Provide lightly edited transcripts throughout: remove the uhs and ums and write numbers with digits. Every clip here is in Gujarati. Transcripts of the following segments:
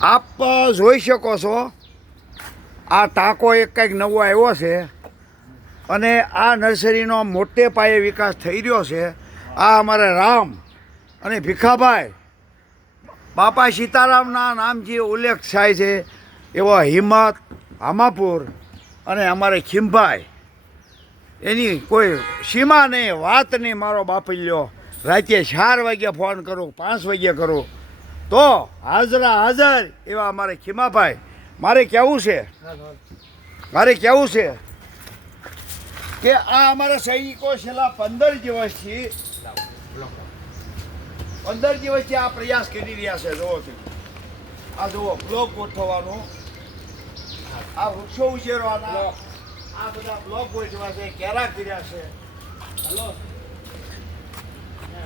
આપ જોઈ શકો છો આ ટાંકો એક કંઈક નવો આવ્યો છે અને આ નર્સરીનો મોટે પાયે વિકાસ થઈ રહ્યો છે. આ અમારા રામ અને ભીખાભાઈ બાપા સીતારામના નામથી ઉલ્લેખ થાય છે એવા હિંમત હામાપુર અને અમારે ખીમભાઈ એની કોઈ સીમા નહીં, વાત નહીં. મારો બાપલ્યો રાતે 4 વાગ્યા ફોન કરું, 5 વાગ્યા કરું તો હાજરા હાજર એવા અમારે ખીમાભાઈ. મારે કહેવું છે કે આ અમારા સૈનિકો છેલ્લા 15 દિવસથી આ પ્રયાસ કરી રહ્યા છે. જુઓ આ જુઓ બ્લોક ગોઠવવાનો, આ વૃક્ષો ઉછેરવાના, આ બધા બ્લોક ગોઠવા છે, કેરા કર્યા છે.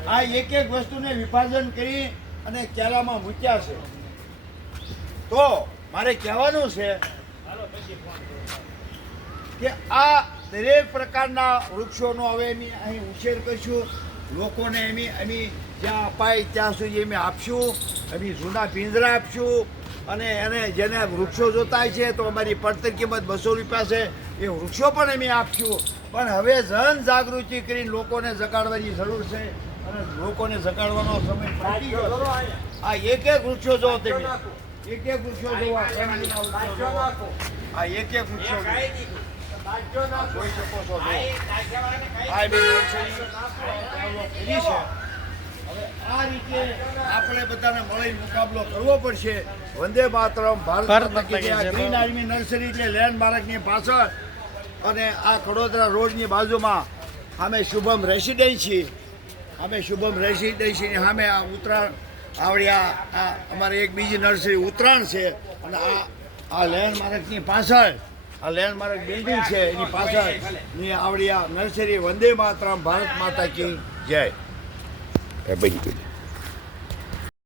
આ એક વસ્તુને વિભાજન કરી અને કેરામાં મૂક્યા છે. તો મારે કહેવાનું છે કે આ દરેક પ્રકારના વૃક્ષોનો હવે અહીં ઉછેર કરીશું. લોકોને અમે જ્યાં અપાય ત્યાં સુધી અમે આપશું. અમે જૂના પિંજરા આપશું અને એને જેને વૃક્ષો જોતા છે તો અમારી પડતર કિંમત 200 રૂપિયા છે, એ વૃક્ષો પણ અમે આપશું. પણ હવે જન જાગૃતિ કરીને લોકોને જગાડવાની જરૂર છે અને લોકોને જગાડવાનો સમય પહોંચી ગયો. આ એક વૃક્ષો જો તમે એક વૃક્ષો જોવા, આ એક વૃક્ષો જોઈ શકો છો. આ બે નર્સરી કરી છે. હવે આ રીતે આપણે બધાને મળી મુકાબલો કરવો પડશે. વંદે માતરમ, ભારત માતા કી જય. ગ્રીન આર્મી નર્સરી એટલે લેન્ડમાર્કની પાછળ અને આ કડોદરા રોડની બાજુમાં અમે શુભમ રેસિડેન્સીની સામે આ ઉત્તરાયણ આવડ્યા. આ અમારે એક બીજી નર્સરી ઉત્તરાયણ છે અને આ લેન્ડમાર્કની પાછળ આ લેન્ડમાર્ક બિલ્ડિંગ છે એની પાછળની આવડ્યા નર્સરી. વંદે માતરમ, ભારત માતા કી જય. બની ગયું.